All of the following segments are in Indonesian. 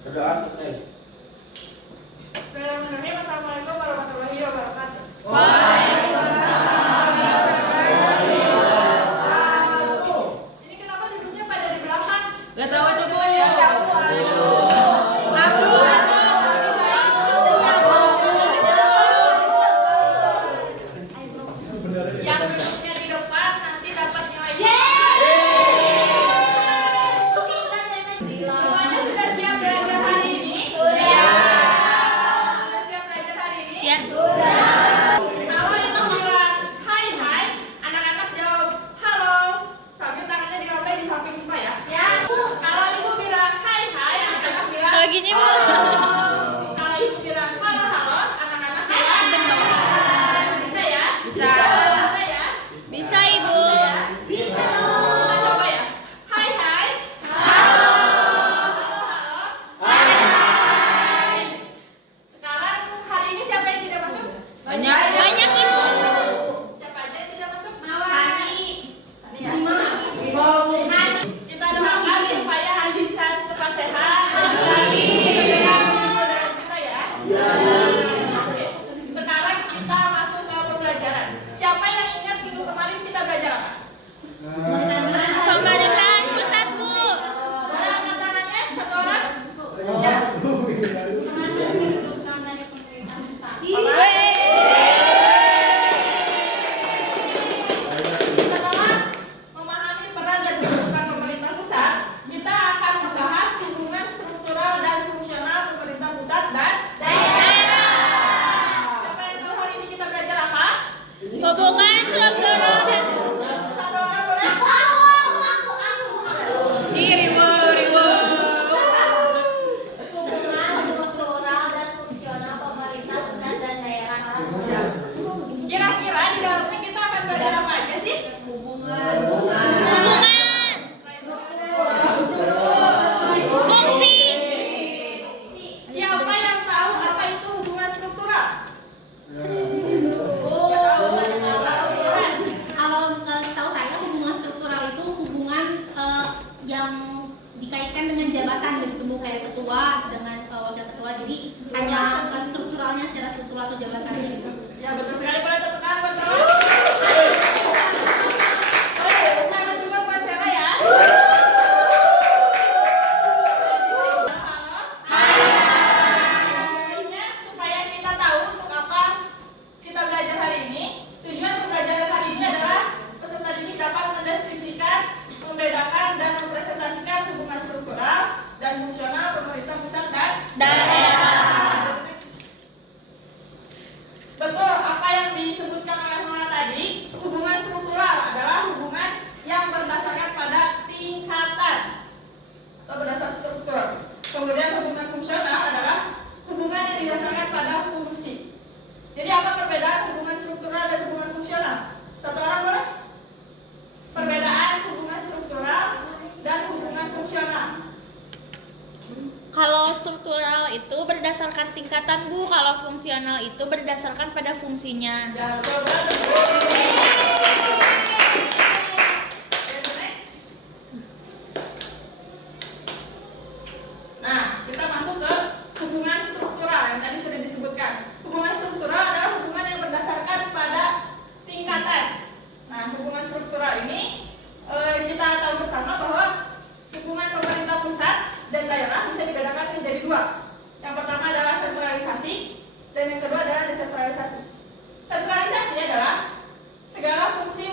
Berdoa selesai. Bismillahirrahmanirrahim. Assalamualaikum warahmatullahi wabarakatuh. Ini kenapa duduknya pada di belakang? Gak tahu tuh Bu. Yang duduknya di depan nanti dapat nilai. Semuanya sudah siap belajar hari ini? Sudah siap belajar hari ini? Kalau ibu bilang hai hai, anak-anak jawab halo sambil tangannya dilambaikan di samping kita ya. Kalau ibu bilang hai hai, anak-anak bilang Kalau gini Bu. Kalau ibu bilang halo halo, anak-anak bilang hai. Bisa ya? Bisa. Bisa ya? Bisa Ibu. Bisa. Kita coba ya. Hai hai. Halo. Halo halo. Sekarang hari ini siapa yang tidak masuk? Banyak Ibu. Siapa aja yang tidak masuk? Hani. Ya. Kita doakan supaya hari bisa cepat sehat. Dengan saudara kita ya. Oke. Sekarang kita masuk ke pembelajaran. Siapa yang ingat minggu kemarin kita belajar apa? Pemerintahan pusat Bu. Boleh angkat tangannya satu orang? Ya. Setelah memahami peran dan kedudukan pemerintah pusat, kita akan membahas hubungan struktural dan fungsional pemerintah pusat dan daerah. Siapa yang tahu hari ini kita belajar apa? Hubungan struktural dan Satu orang boleh? Riwo. Kira-kira di dalamnya kita akan belajar apa aja sih? Hubungan. Fungsi. Siapa yang tahu apa itu hubungan struktural? Kalau setahu saya hubungan struktural itu hubungan yang dikaitkan dengan jabatan begitu Bu, kayak ketua dengan wakil ketua, jadi hanya strukturalnya secara struktural atau jabatannya gitu. Ya betul sekali, boleh tepuk tangan buat kamu. Boleh tepuk tangan juga buat Sela ya. Halo. Intinya supaya kita tahu untuk apa kita belajar hari ini. Tujuan pembelajaran hari ini adalah peserta didik dapat mendeskripsikan, membedakan dan mempresentasikan hubungan struktural dan fungsional pemerintah pusat dan Daerah. Betul, apa yang disebutkan oleh Mona tadi, hubungan struktural adalah hubungan yang berdasarkan pada tingkatan atau berdasar struktur. Kemudian hubungan fungsional adalah hubungan yang didasarkan pada fungsi. Jadi apa perbedaan hubungan struktural dan hubungan fungsional? Satu orang boleh? Perbedaan hubungan struktural dan hubungan fungsional. Kalau struktural itu berdasarkan tingkatan Bu, kalau fungsional itu berdasarkan pada fungsinya. Ya, betul betul. Next. Nah, kita masuk ke hubungan struktural yang tadi sudah disebutkan. Hubungan struktural adalah hubungan yang berdasarkan pada tingkatan. Nah, hubungan struktural ini kita tahu bersama bahwa hubungan pemerintah pusat dan daerah bisa dibedakan menjadi dua. Yang pertama adalah sentralisasi dan yang kedua adalah desentralisasi. Sentralisasi adalah segala fungsi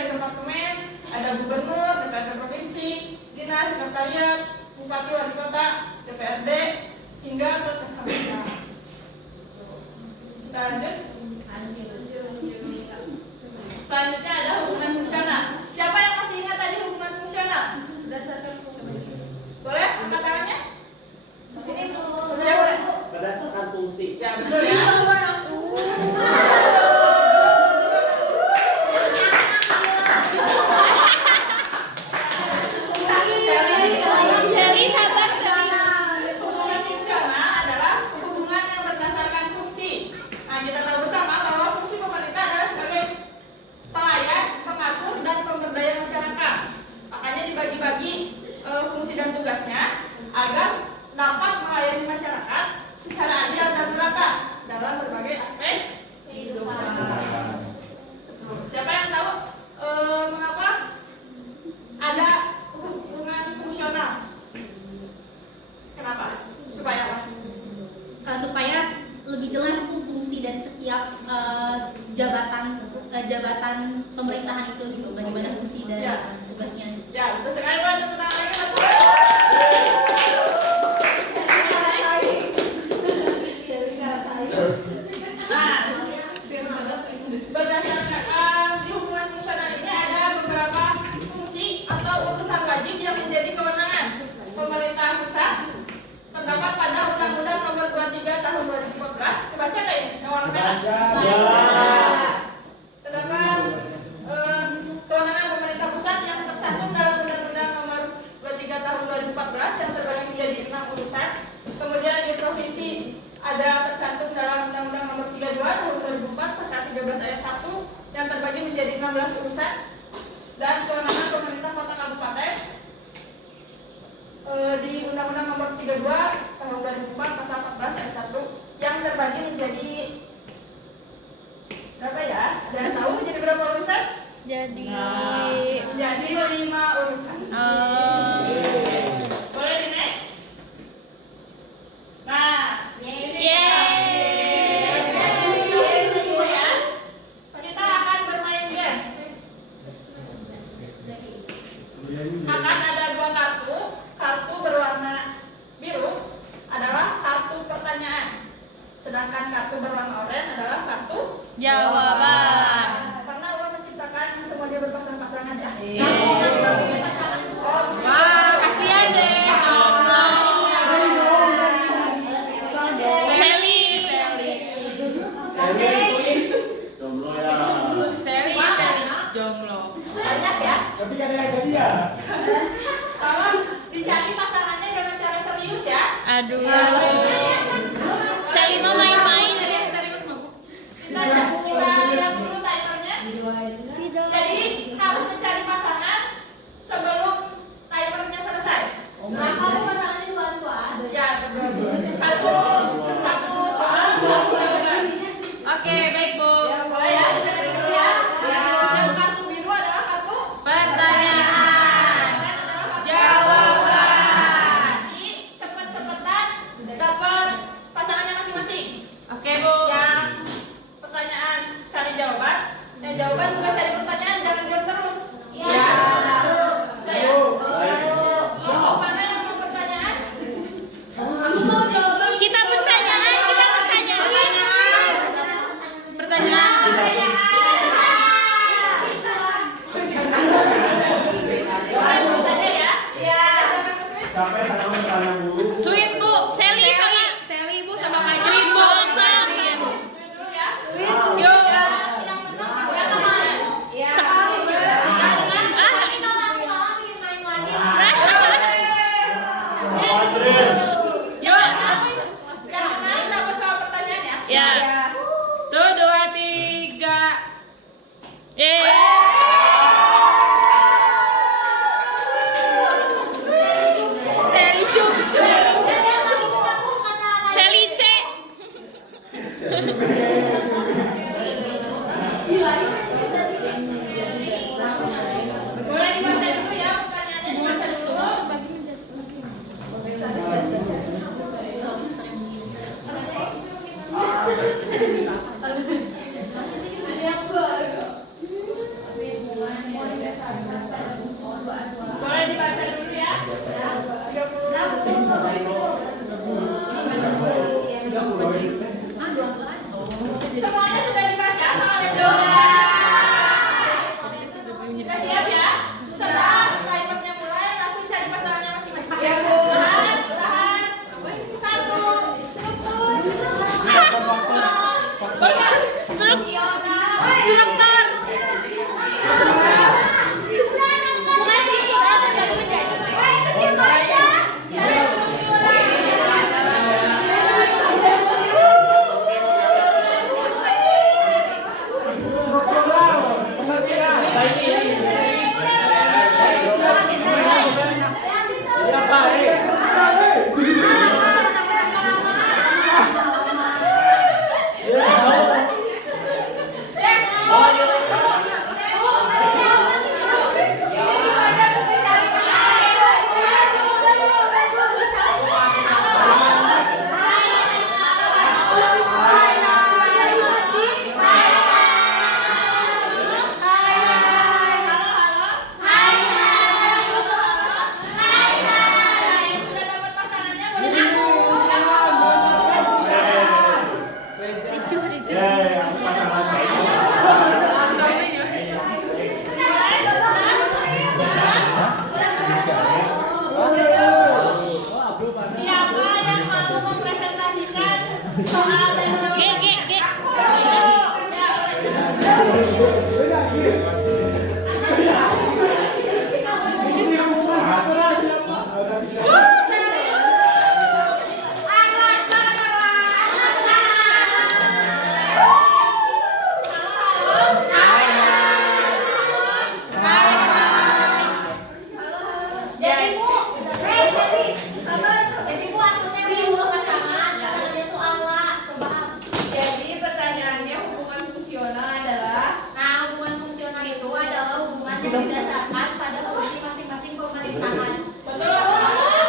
presiden departemen, ada gubernur, DPRD provinsi, dinas, sekretariat, bupati, wali kota, DPRD, hingga ke kecamatan. Kita lanjut. Selanjutnya ada hubungan fungsional. Siapa yang masih ingat tadi hubungan fungsional? Berdasarkan fungsi. Boleh angkat tangannya? Ya boleh. Berdasarkan fungsi. Ya betul ya. Seli sabar Seli. Hubungan fungsional adalah hubungan yang berdasarkan fungsi. Nah, kita tahu bersama bahwa fungsi pemerintah adalah sebagai pelayan, pengatur, dan pemberdaya masyarakat. Makanya dibagi-bagi fungsi dan tugasnya agar dapat melayani masyarakat secara adil dan merata dalam berbagai aspek kehidupan. Siapa yang tahu mengapa ada hubungan fungsional? Kenapa? Supaya apa? Supaya lebih jelas tuh fungsi dan setiap jabatan pemerintahan itu gitu, bagaimana fungsi dan Ya. tugasnya. Ya, betul sekali Pak. Tepuk tangan lagi, Pak. Nah, berdasarkan di hubungan fungsional ini ada beberapa fungsi atau urusan wajib yang menjadi kewenangan pemerintah pusat. Terdapat pada Undang-Undang Nomor 23 Tahun 2014. Kebaca nggak ini? Yang warna merah. Terdapat kewenangan pemerintah pusat yang tercantum dalam Undang-Undang Nomor 23 Tahun 2014 yang terbagi menjadi 6 urusan. Kemudian di provinsi ada tercantum dalam Undang-Undang Nomor 32 Tahun 2004 Pasal 13 Ayat 1 yang terbagi menjadi 16 urusan. Dan kewenangan pemerintah kota kabupaten di Undang-Undang Nomor 32 Tahun 2004 Pasal 14 Ayat 1 yang terbagi menjadi berapa ya? Ada yang tahu jadi berapa urusan? Jadi Menjadi 5 urusan. Boleh di next? Nah, yeay. Coba ya. Kita akan bermain guess. Akan ada 2 kartu. Kartu berwarna biru adalah kartu pertanyaan. Sedangkan kartu berwarna oranye adalah kartu Jawaban. karena Allah menciptakan semua dia berpasang-pasangan ya. Wah, kasihan deh. Seli. Jomblo ya. Seli. Jomblo. Banyak ya. Tapi kan ada yang gajian. Tolong dicari pasangannya dengan cara serius ya. Aduh. Seli mau main-main. Kita lihat dulu timernya. Tidak. Jadi harus mencari pasangan sebelum timernya selesai. Ya, satu soal, satu jawaban. Oke, baik Bu. Boleh ya, dengerin dulu ya. Yang kartu biru adalah kartu Pertanyaan. oranye adalah kartu Jawaban. Jadi cepet-cepetan dapat pasangannya masing-masing. Oke Bu. Yang pertanyaan cari jawaban, yang jawaban juga cari Siap ya? Setelah timernya mulai, langsung cari pasangannya masing-masing. Ya, Bu. Tahan, tahan. 1, struktur. Struktur. Bukan sih, Siapa yang mau mempresentasikan soal teknologi? Jadi pertanyaannya hubungan fungsional adalah hubungan fungsional itu adalah hubungan yang didasarkan pada fungsi masing-masing pemerintahan. Betul apa salah?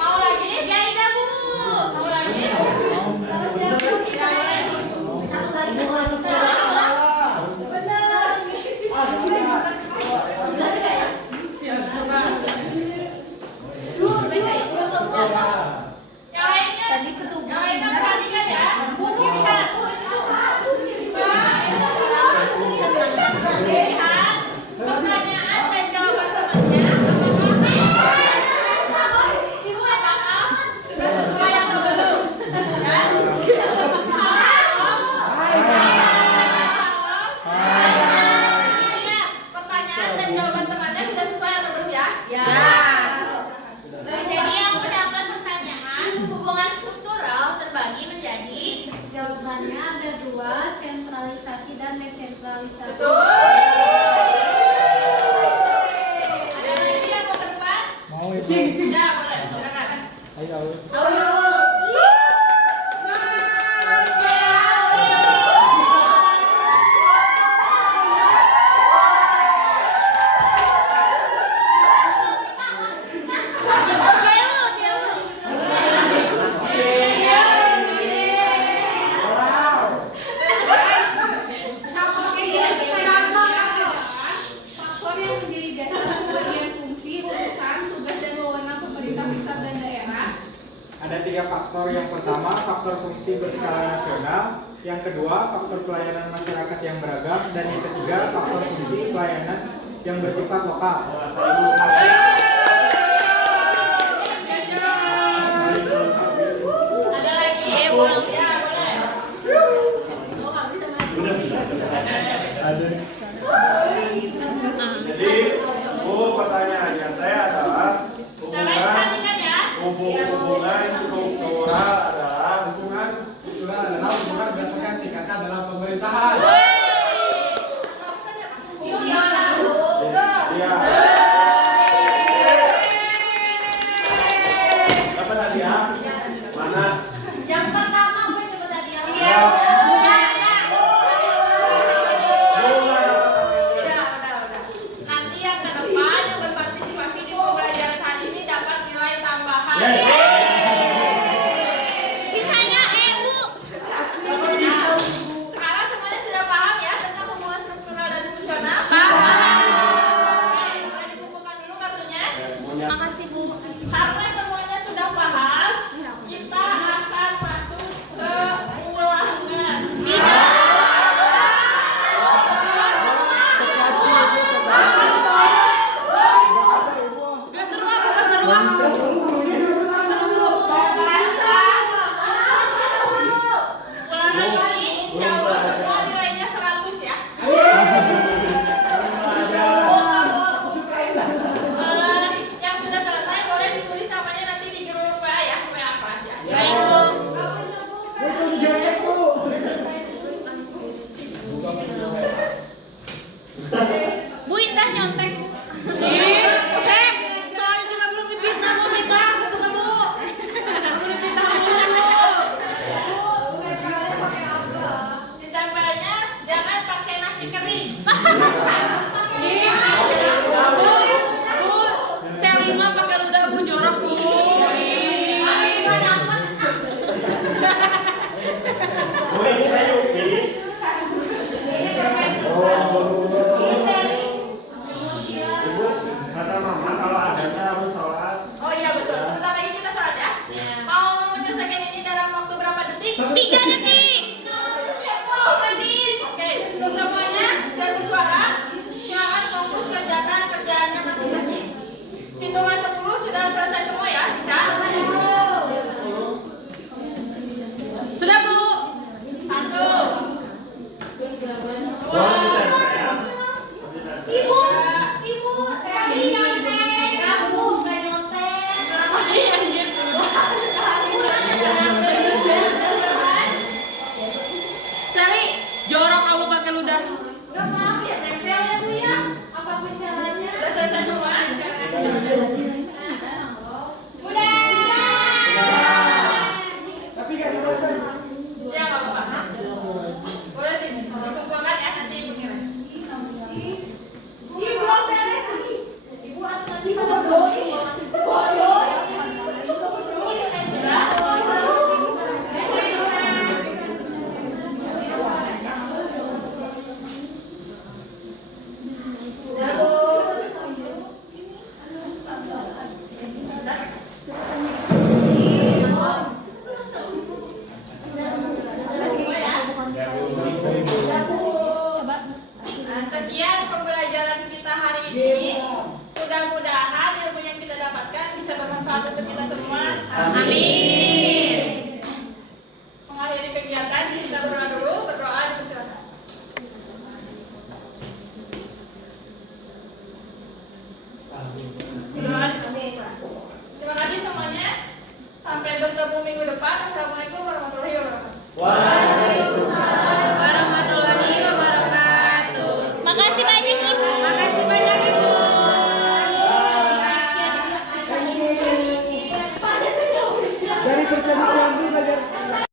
Mau lagi? Mau lagi? Satu lagi. Yang lainnya? Yang lainnya perhatikan ya. Lihat pertanyaan dan jawaban temannya. Apakah sudah sesuai atau belum? Ya? Ingat, pertanyaan dan jawaban temannya sudah sesuai atau belum ya? Jadi aku dapat pertanyaan, hubungan struktural terbagi menjadi Jawabannya ada dua, sentralisasi dan desentralisasi. Betul. Ada lagi yang mau ke depan? Mau itu. Ya, boleh. Silakan. Ayo. faktor yang menjadi dasar pembagian fungsi, urusan, tugas dan wewenang pemerintah pusat dan daerah. Ada 3 faktor. Yang pertama, faktor fungsi berskala nasional. Yang kedua, faktor pelayanan masyarakat yang beragam. Dan yang ketiga, faktor fungsi pelayanan yang bersifat lokal. Ada lagi? Ya, boleh. Jadi, pertanyaannya saya adalah Perhatikan ya. hubungan struktural adalah Hubungan struktural adalah hubungan berdasarkan tingkatan dalam pemerintahan. Iya. Apa tadi ya? Mana? Yang pertama apa itu tadi? Ya, udah. Nanti yang ke depan yang berpartisipasi di pembelajaran hari ini dapat nilai tambahan. sisanya Bu. Sekarang semuanya sudah tahu pakai ludah. Gak maaf ya, tempel ya Bu ya. Apapun caranya. Udah selesai semua?